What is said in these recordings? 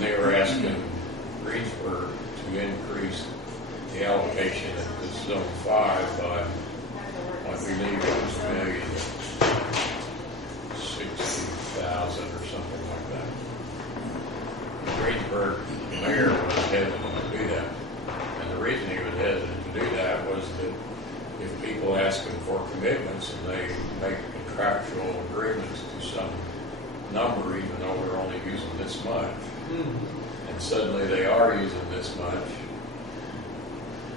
And they were asking Greensburg to increase the allocation at the zone 5 by, I believe it was $1,060,000 or something like that. Greensburg, the mayor was hesitant to do that. And the reason he was hesitant to do that was that if people ask him for commitments and they make contractual agreements to some number, even though we're only using this much, and suddenly they are using this much,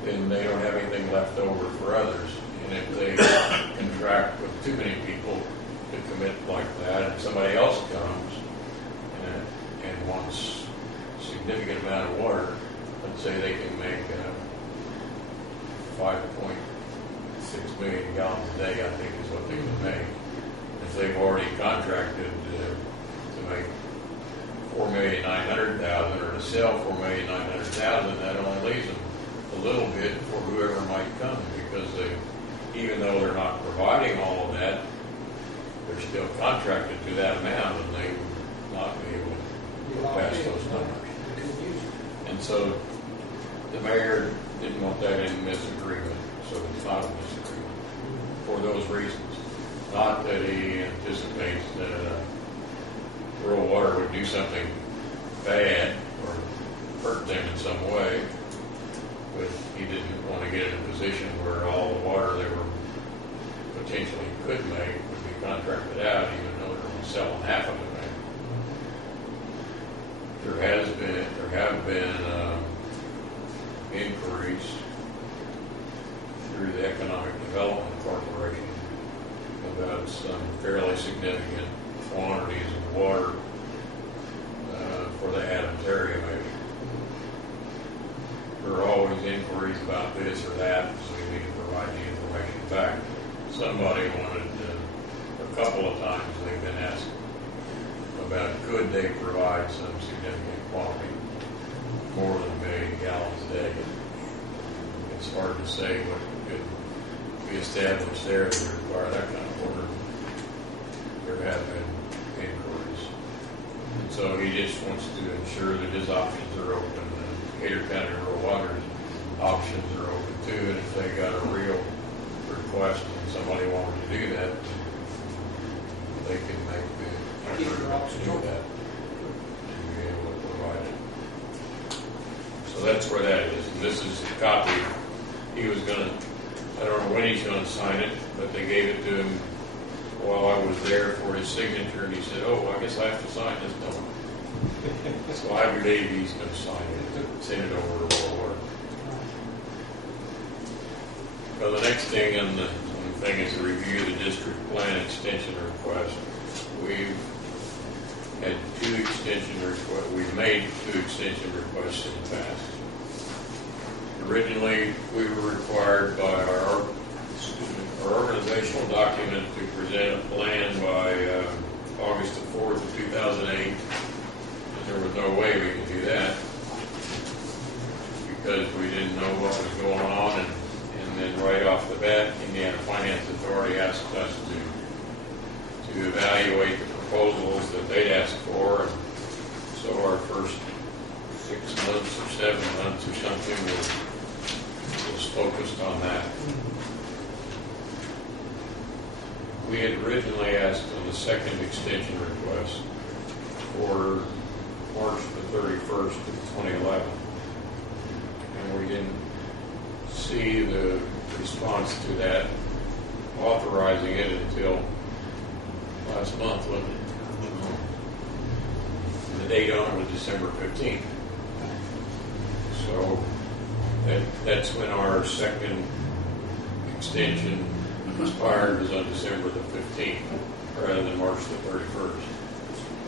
then they don't have anything left over for others. And if they contract with too many people to commit like that, and somebody else comes and wants a significant amount of water, let's say they can make 5.6 million gallons a day, I think is what they can make. If they've already contracted to make 4,900,000 or to sell 4,900,000, that only leaves them a little bit for whoever might come, because even though they're not providing all of that, they're still contracted to that amount, and they would not be able to pass those numbers. And so the mayor didn't want that in this agreement, so it's not in this agreement for those reasons. Not that he anticipates that rural water would do something bad or hurt them in some way, but he didn't want to get in a position where all the water they were potentially could make would be contracted out, even though they're only selling half of it. There have been inquiries through the Economic Development Corporation about some fairly significant quantities of water for the Adams area, maybe. There are always inquiries about this or that, so we need to provide the information back. Somebody wanted, a couple of times they've been asked about could they provide some significant quantity, more than 1 million gallons a day. It's hard to say what could be established there to require that kind of water. There have been inquiries. And so he just wants to ensure that his options are open, and Gator County Rural Water's options are open too, and if they got a real request and somebody wanted to do that, they can make the effort to do that and be able to provide it. So that's where that is. And this is a copy. He was going to, I don't know when he's going to sign it, but they gave it to him while I was there for his signature, and he said, "Oh, I guess I have to sign this, don't I?" So I believe he's going to sign it, send it over to Rural Water. Well, the next thing on the thing is to review the district plan extension request. We've had two extension requests. We've made 2 extension requests in the past. Originally, we were required by our organizational document to present a plan by August the 4th of 2008. And there was no way we could do that because we didn't know what was going on. And then right off the bat, Indiana Finance Authority asked us to evaluate the proposals that they'd asked for. And so our first 6 months or 7 months or something was focused on that. We had originally asked on the second extension request for March the 31st of 2011. And we didn't see the response to that authorizing it until last month, wasn't it? And the date on it was December 15th. So that's when our second extension expired, was on December the 15th rather than March the 31st.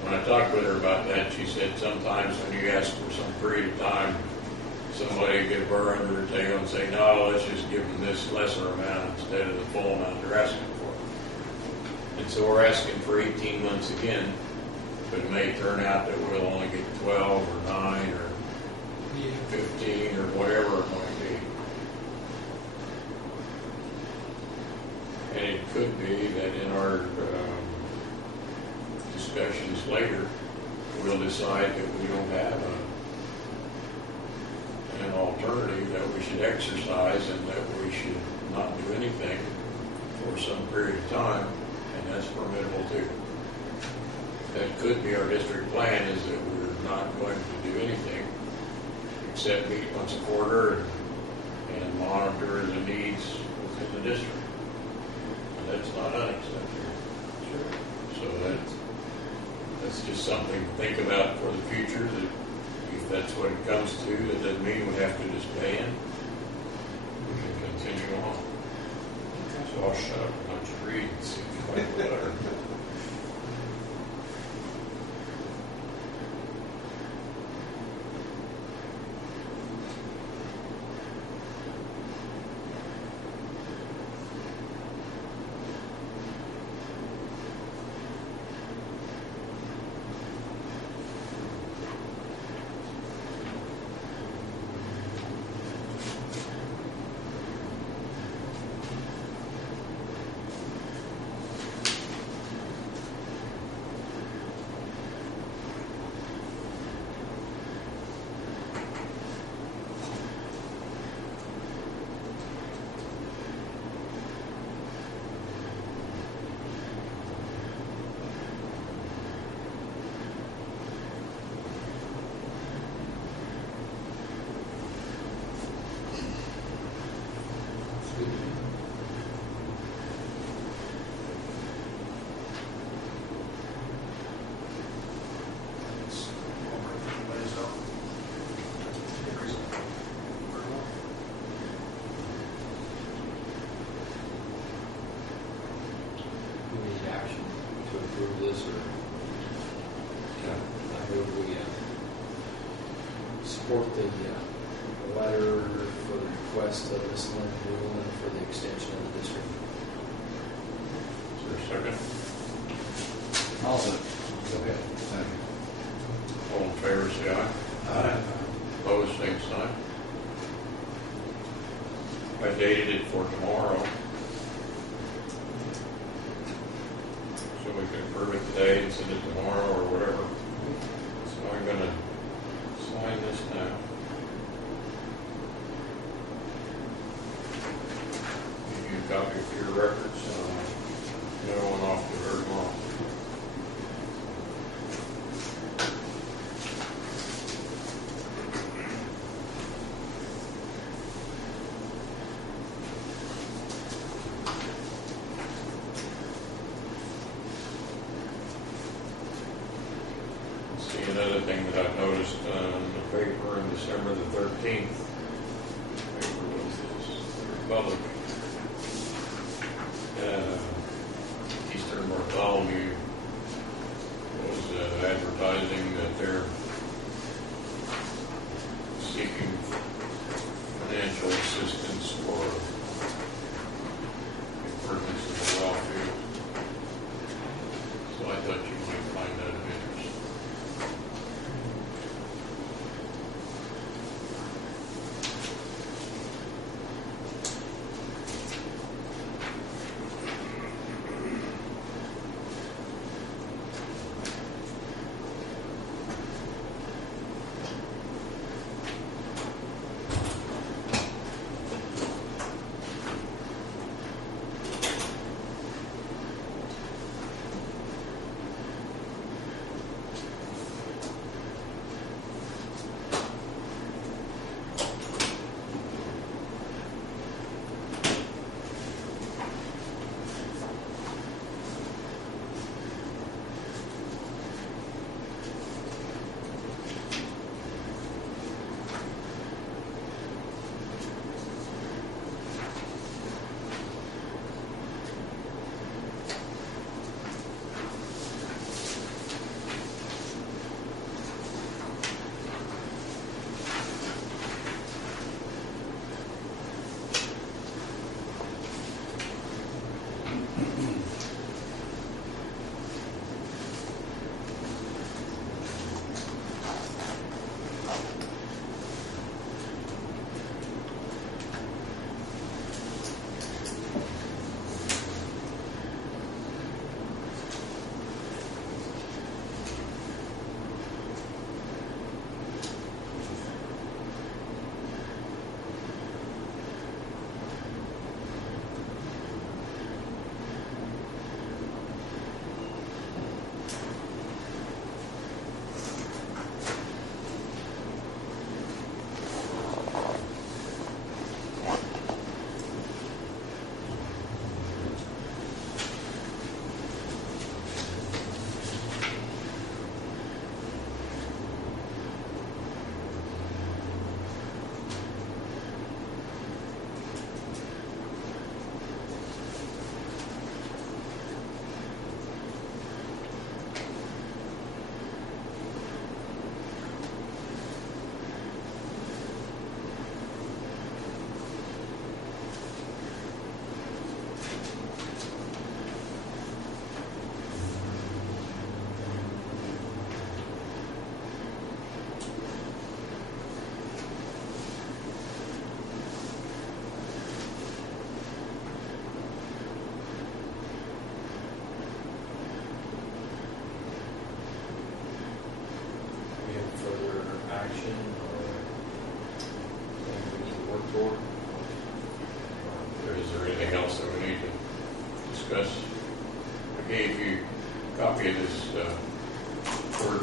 When I talked with her about that, she said sometimes when you ask for some period of time, somebody get a burr under their tail and say, no, let's just give them this lesser amount instead of the full amount they're asking for. And so we're asking for 18 months again, but it may turn out that we'll only get 12 or 9 or 15 or whatever it might be. And it could be that in our discussions later, we'll decide that we don't have an alternative that we should exercise and that we should not do anything for some period of time, and that's permissible too. That could be our district plan, is that we're not going to do anything except meet once a quarter and monitor the needs within the district. And that's not unacceptable. So that's just something to think about for the future, that if that's what it comes to, that doesn't mean we have to disband. We can continue on. So I'll shut up and let you read and see if you like the letter. Approve this, or I move we support the letter for the request of Ms. Lynn Newland for the extension of the district. Is there a second? I'll go ahead. Second. All in favor, say aye. Aye. Opposed, same sign. I dated it for tomorrow, so we can approve it today and send it tomorrow or whatever. So I'm going to sign this now. Give you a copy for your records. No one off to very long. See, another thing that I've noticed in the paper on December the 13th, paper was this, the Republic, Eastern Bartholomew was advertising that they're seeking financial assistance for improvements in the well field. So I thought you might find that of interest.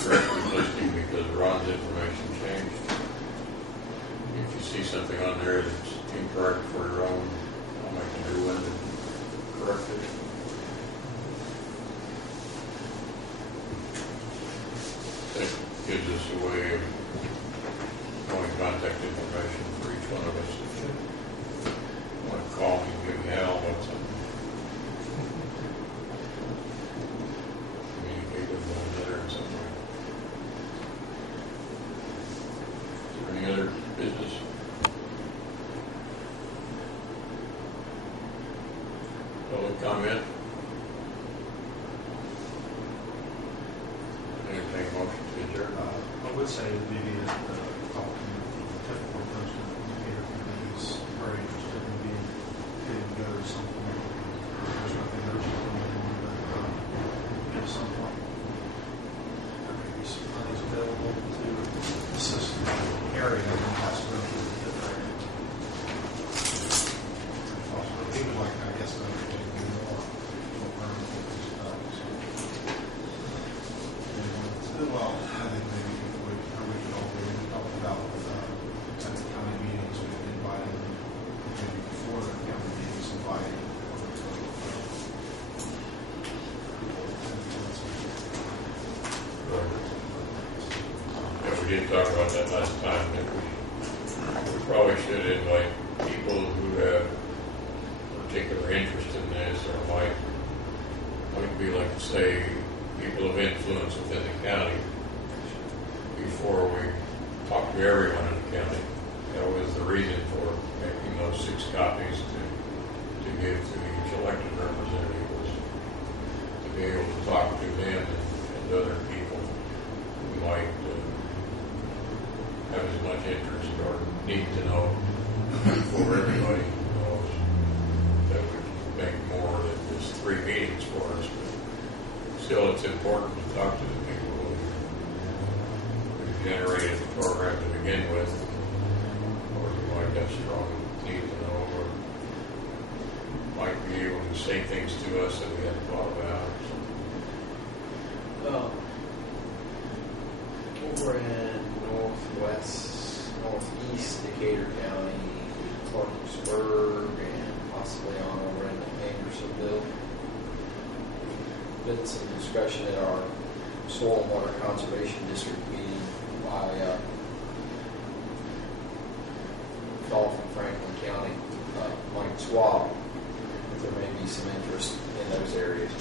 correctly listing because Ron's information changed. If you see something on there that's incorrect for your own, I'll make a new one and correct it. That gives us a way of knowing contact information for each one of us. If you want to call me and give me hell about something, communicate with one another in some way. Is there any other business? Public comment? Entertain motion to adjourn. I would say that maybe that talking with the technical person from the computer committees are interested in getting together or something. There's nothing urgent going on, but at some point, there may be some monies available to assist the area and possibility of the area. Also, he would like, I guess, to do more what Vernon Fork has done. Well, I think maybe we could all talk about at the county meetings, we could invite them, maybe before the county meetings, invite Yeah, we did talk about that last time, that we probably should invite people who have particular interest in this, or might be like, say, people of influence within the county before we talk to everyone in the county. That was the reason for making those 6 copies to give to each elected representative, was to be able to talk to them and other people who might have as much interest or need to know before everybody knows. That would make more than just 3 meetings for us. Still, it's important to talk to the people who generated the program to begin with, or who might have strong need to know, or might be able to say things to us that we hadn't thought about. Over in northeast Decatur County, Clarksburg, and possibly on over in Andersonville. Been some discussion at our Soil and Water Conservation District meeting by fellow from Franklin County, Mike Swab, that there may be some interest in those areas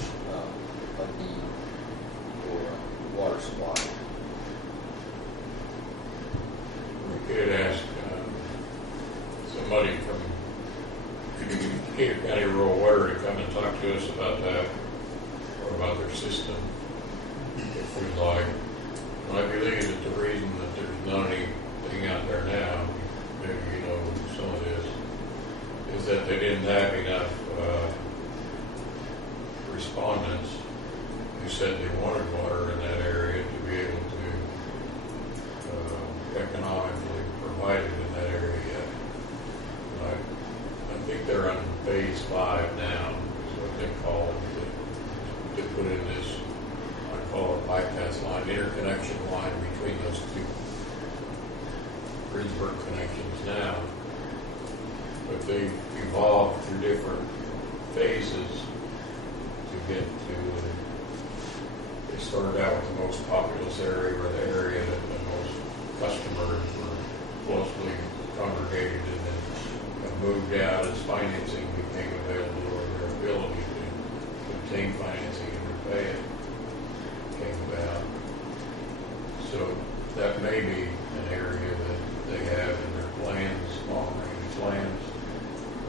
of need for water supply. We could ask somebody from Decatur County Rural Water to come and talk to us about that, or about their system, if we'd like. And I believe that the reason that there's not anything out there now, maybe you know some of this, is that they didn't have enough respondents who said they wanted water in that area to be able to economically provide it in that area yet. I think they're on phase 5 now, is what they call it, to put in this, I call it bypass line, interconnection line between those 2 Greensburg connections now. But they've evolved through different phases to get to, they started out with the most populous area, or the area that the most customers were closely congregated, and then moved out as financing became available, or their ability to obtain financing and repay it came about. So that may be an area that they have in their plans, long-range plans,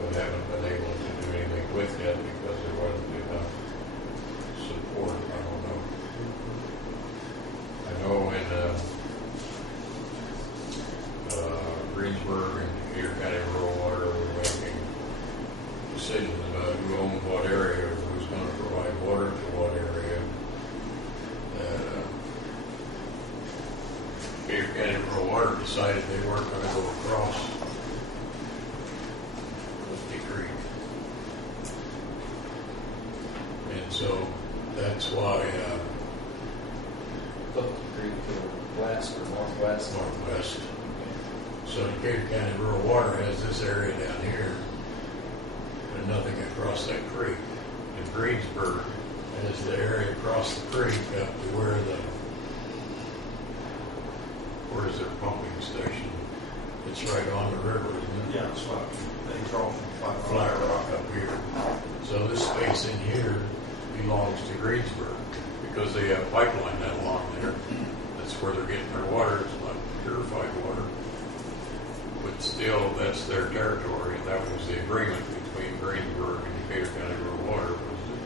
but haven't been able to do anything with yet because there wasn't enough support. I don't know. I know in Greensburg and Decatur County Rural Water, we're making decisions about who owns what area, or who's going to provide water to what area. Decatur County Rural Water decided they weren't going to go across Misty Creek. And so that's why Clifton Creek west or northwest. northwest. So Decatur County Rural Water has this area down here, and nothing across that creek. And Greensburg has the area across the creek up to where's their pumping station? It's right on the river, isn't it? Yeah, it's like, they draw from Flat Rock up here. So this space in here belongs to Greensburg because they have a pipeline that along there. That's where they're getting their water. It's not purified water. But still, that's their territory, and that was the agreement between Greensburg and Decatur County Rural Water. Was that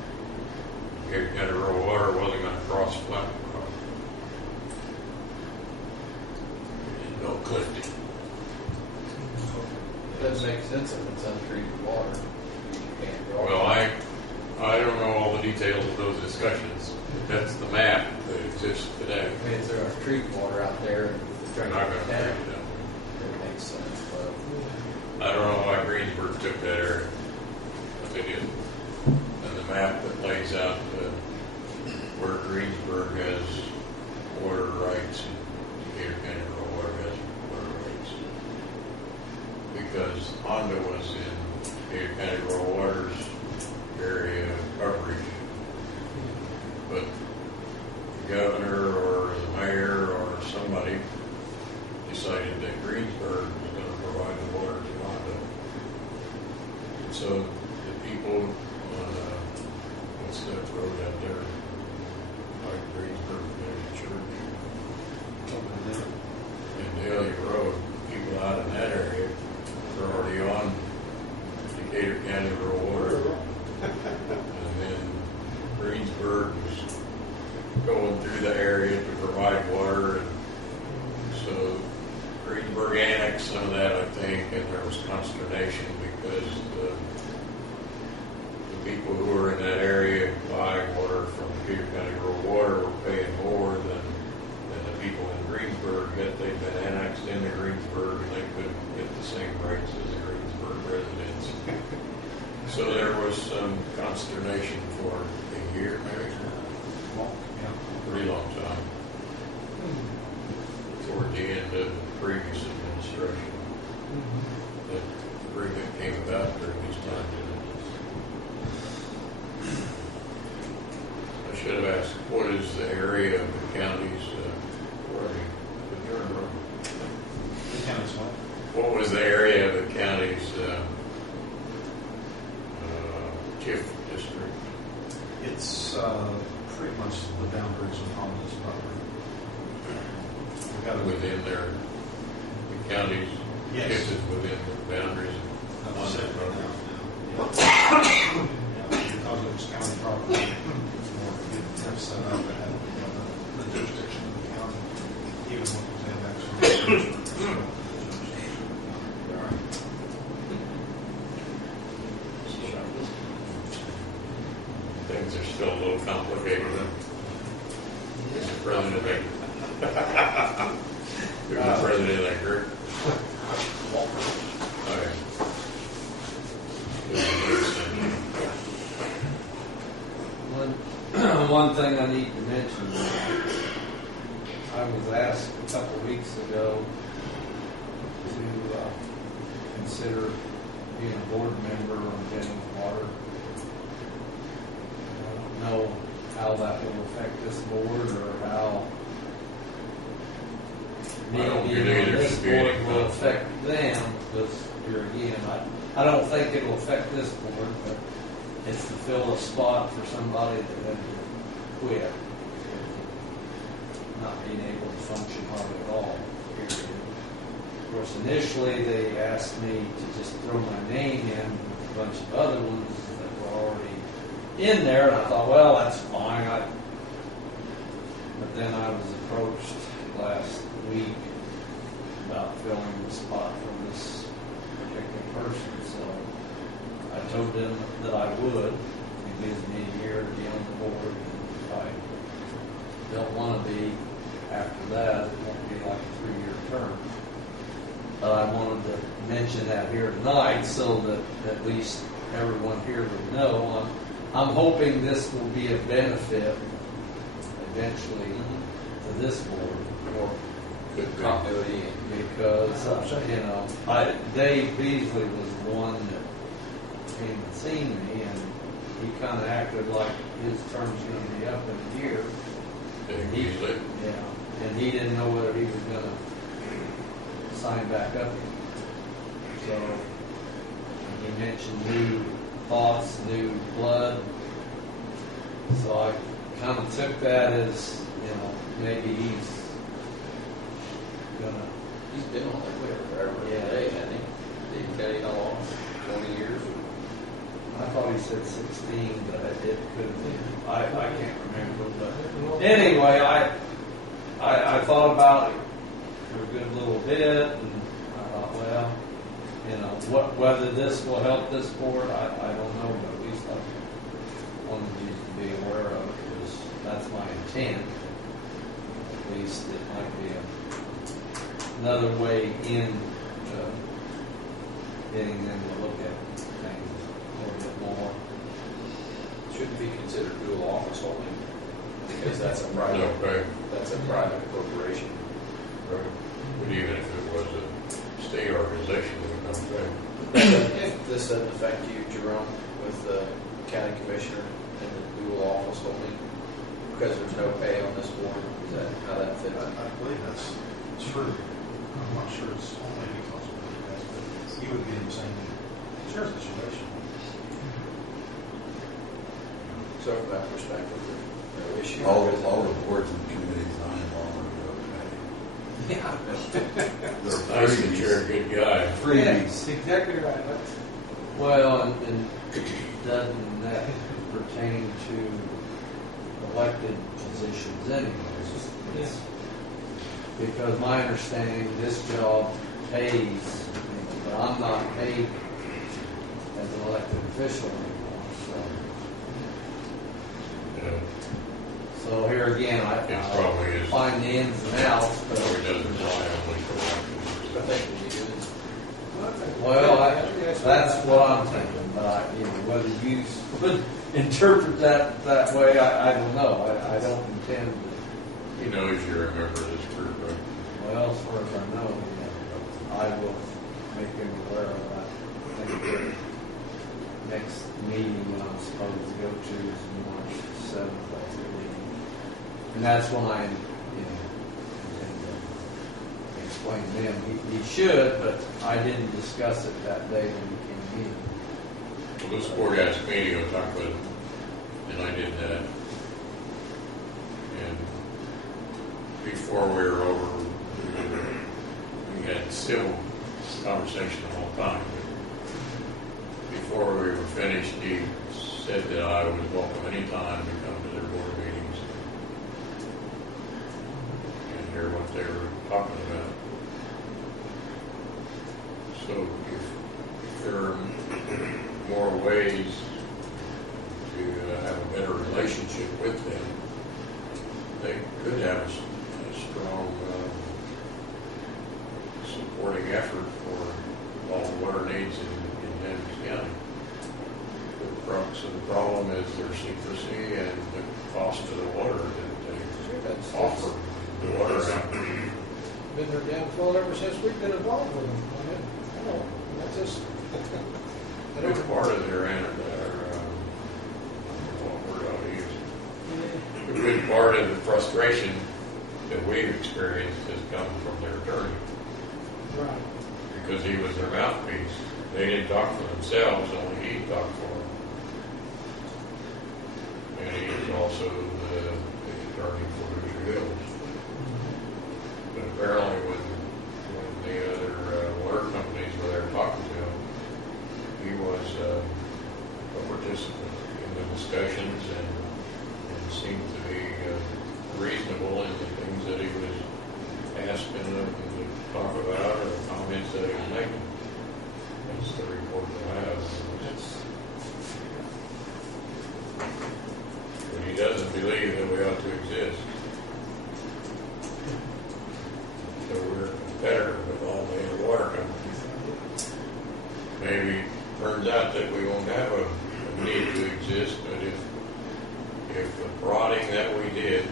Decatur County Rural Water wasn't going to cross Flat Rock. And no Clifty. It doesn't make sense if it's untreated water. You can't draw. Well, I don't know all the details of those discussions. That's the map that exists today. I mean, is there a treated water out there? And They're not going to down? treat it. It makes sense, but I don't know why Greensburg took that area, but they did. And the map that lays out where Greensburg has water rights and Decatur County Rural Water has water rights. Because Honda was in Decatur County Rural Water's area of coverage. But the governor or the mayor or somebody decided that Greensburg was going to provide the water to Honda. And so the people on, what's that road out there? Like Greensburg Community Church. And Daly Road, people out in that area are already on Decatur County Rural Water. And then Greensburg was going through the area to provide water, and so Greensburg annexed some of that, I think, and there was consternation because the people who were in that area buying water from Decatur County Rural Water were paying more than the people in Greensburg, yet they'd been annexed into Greensburg and they couldn't get the same rights as the Greensburg residents. So there was some consternation for a year, maybe, a pretty long time, toward the end of the previous administration. That agreement came about during these times. I should have asked, what is the area of the counties, where are you? The county's what? What was the area of the county's TIF district? It's pretty much the boundaries of Honda's property. We got it Within their, the county's Yes. TIF is within the boundaries of That's Honda it right property. now. Yeah. Because it was county property, it's more to get the set up that had the jurisdiction of the county, even when it was annexed. Things are still a little complicated. Who's the president of that? Who's the president of that group? Okay. One thing I need to mention, I was asked a couple of weeks ago to consider being a board member on getting water. I don't know how that will affect this board or how I don't me think being on there this should be board any will affect them, because here again, I don't think it'll affect this board, but it's to fill a spot for somebody that had to quit, not being able to function hardly at all, period. Of course, initially they asked me to just throw my name in with a bunch of other ones that were already in there, and I thought, well, that's fine. But then I was approached last week about filling the spot for this particular person, so I told them that I would. It gives me a year to be on the board, and if I don't want to be after that, it won't be like a 3-year term. But I wanted to mention that here tonight so that at least everyone here would know. I'm hoping this will be a benefit eventually to this board, or Could be. continuity and because, Dave Beasley was the one that came and seen me, and he kind of acted like his term's going to be up in a year. Dave Beasley. Yeah, and he didn't know whether he was going to sign back up. So he mentioned new thoughts, new blood. So I kind of took that as, maybe he's gonna. he's been on that way forever. Yeah. Today, hasn't he? Did he tell you how long? 20 years? I thought he said 16, but it could have been. I can't remember. But anyway, I thought about it for a good little bit, and I thought, well, whether this will help this board, I don't know, but at least I wanted you to be aware of it, because that's my intent. At least it might be another way in getting them to look at things a little bit more. Shouldn't be considered dual office holding because that's a private, Okay. that's a private corporation. Right. But even if it was a state organization, it would come back. If this doesn't affect you, Jerome, with the county commissioner and the dual office holding, because there's no pay on this board, is that how that fits? I believe that's true. I'm not sure it's only because of that, but he would be in the same situation. So from that perspective, there's no issue. All the boards and committees I am on are I think you're a good guy. freebies. That's exactly right. Well, and doesn't that pertain to elected positions anyways? Yes. Because my understanding, this job pays, but I'm not paid as an elected official anymore. Yeah. So here again, I It probably is. find the ins and outs, but Probably doesn't apply only for I elections. think we do this. well, that's what I'm thinking. But whether you would interpret that way, I don't know. I don't intend to. He knows you're a member of this group, right? Well, as far as I know, I will make him aware of that. I think the next meeting I'm supposed to go to is March 7th, I believe. And that's when I, intend to explain to him. He should, but I didn't discuss it that day when he came in. Well, this board asked me to go talk with him, and I did that. And before we were over, we had civil conversation the whole time. Before we were finished, he said that I was welcome anytime to come to their board meetings and hear what they were talking about. So if there are more ways to have a better relationship with them, they could have a strong supporting effort for all the water needs in Andrews County. So the problem is their secrecy and the cost of the water that they offer the water company. Been their downfall ever since we've been involved with them. I know. That's just. A big part of their what word I'll use. A good part of the frustration that we've experienced has come from their attorney, Right. because he was their mouthpiece. They didn't talk for themselves, only he talked for them. And he was also the attorney for Hoosier Hills. But apparently when the other water companies were there talking to him, he was a participant in the discussions and seemed to be reasonable in the things that he was asking them to talk about or the comments that he was making. That's the report that I have. But he doesn't believe that we ought to exist. So we're a competitor with all the other water companies. Maybe it turns out that we won't have a need to exist, but if the prodding that we did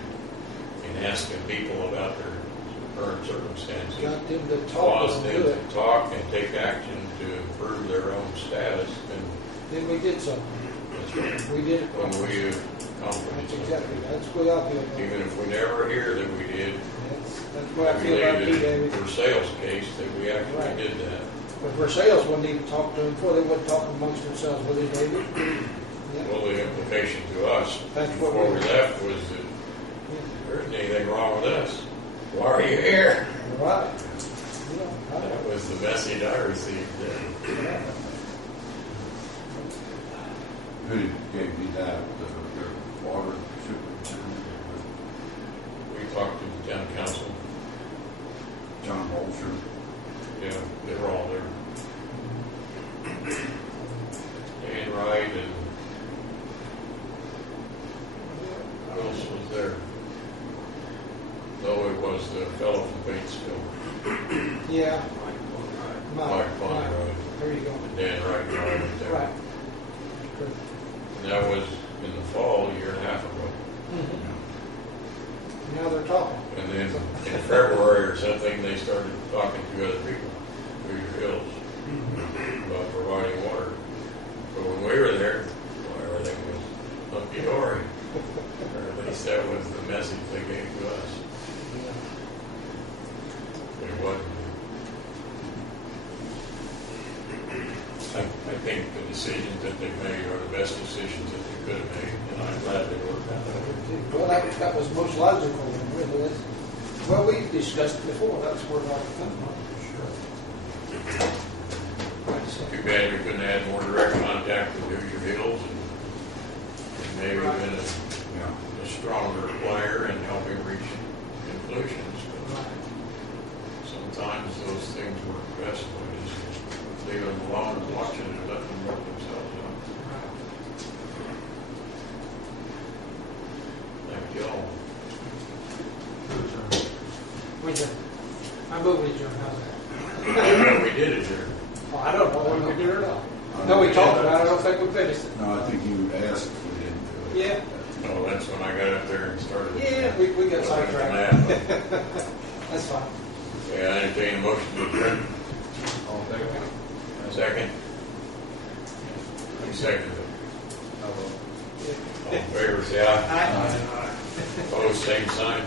in asking people about their current circumstances. Got them to talk Wants and them do it. to talk and take action to improve their own status, and Then we did something. that's right. We did it. When we That's accomplished exactly, something. that's the way I feel about it. Even if we never hear that we did, That's the way I we feel about laid you, it David. for sales case that we actually Right. did that. But for sales, wouldn't even talk to them before, they wouldn't talk amongst themselves, would they, David? Yeah. Well, the implication to us That's what before we- we left was that there isn't anything wrong with us. Why are you here? Right. You know, That was the message I received there. yeah. Who gave you that, their water superintendent, We talked to the town council. John Bolger? Yeah, they were all there. Dan Wright and who else was there? No, it was the fellow from Batesville, Yeah. Mike Conroy, There you go. and Dan Wright and I was there. Right. Good. And that was in the fall, a year and a half ago. Now they're talking. And then in February or something, they started talking to other people, Weaver Hills, about providing water. But when we were there, well, everything was hunky-dory. Or at least that was the message they gave to us. It wasn't. I think the decisions that they made are the best decisions that they could have made, and I'm glad they worked out that way. Well, that was most logical, really. Well, we discussed it before, that's where I come from. Sure. Too bad we couldn't add more direct contact with Hoosier Hills and maybe been a stronger player in helping reach conclusions. But sometimes those things work best when you just leave them alone and watch it and let them work themselves out. Thank you all. I moved it, John, how's that? We did it here. Oh, I don't know whether we did it or not. No, we talked about it, I don't think we finished it. No, I think you asked if we didn't do it. Yeah. Oh, that's when I got up there and started. Yeah, we got sidetracked. That's fine. Yeah, I entertain a motion to adjourn. All in favor? Second. You seconded it. All in favor, say aye. Aye. Opposed, same sign.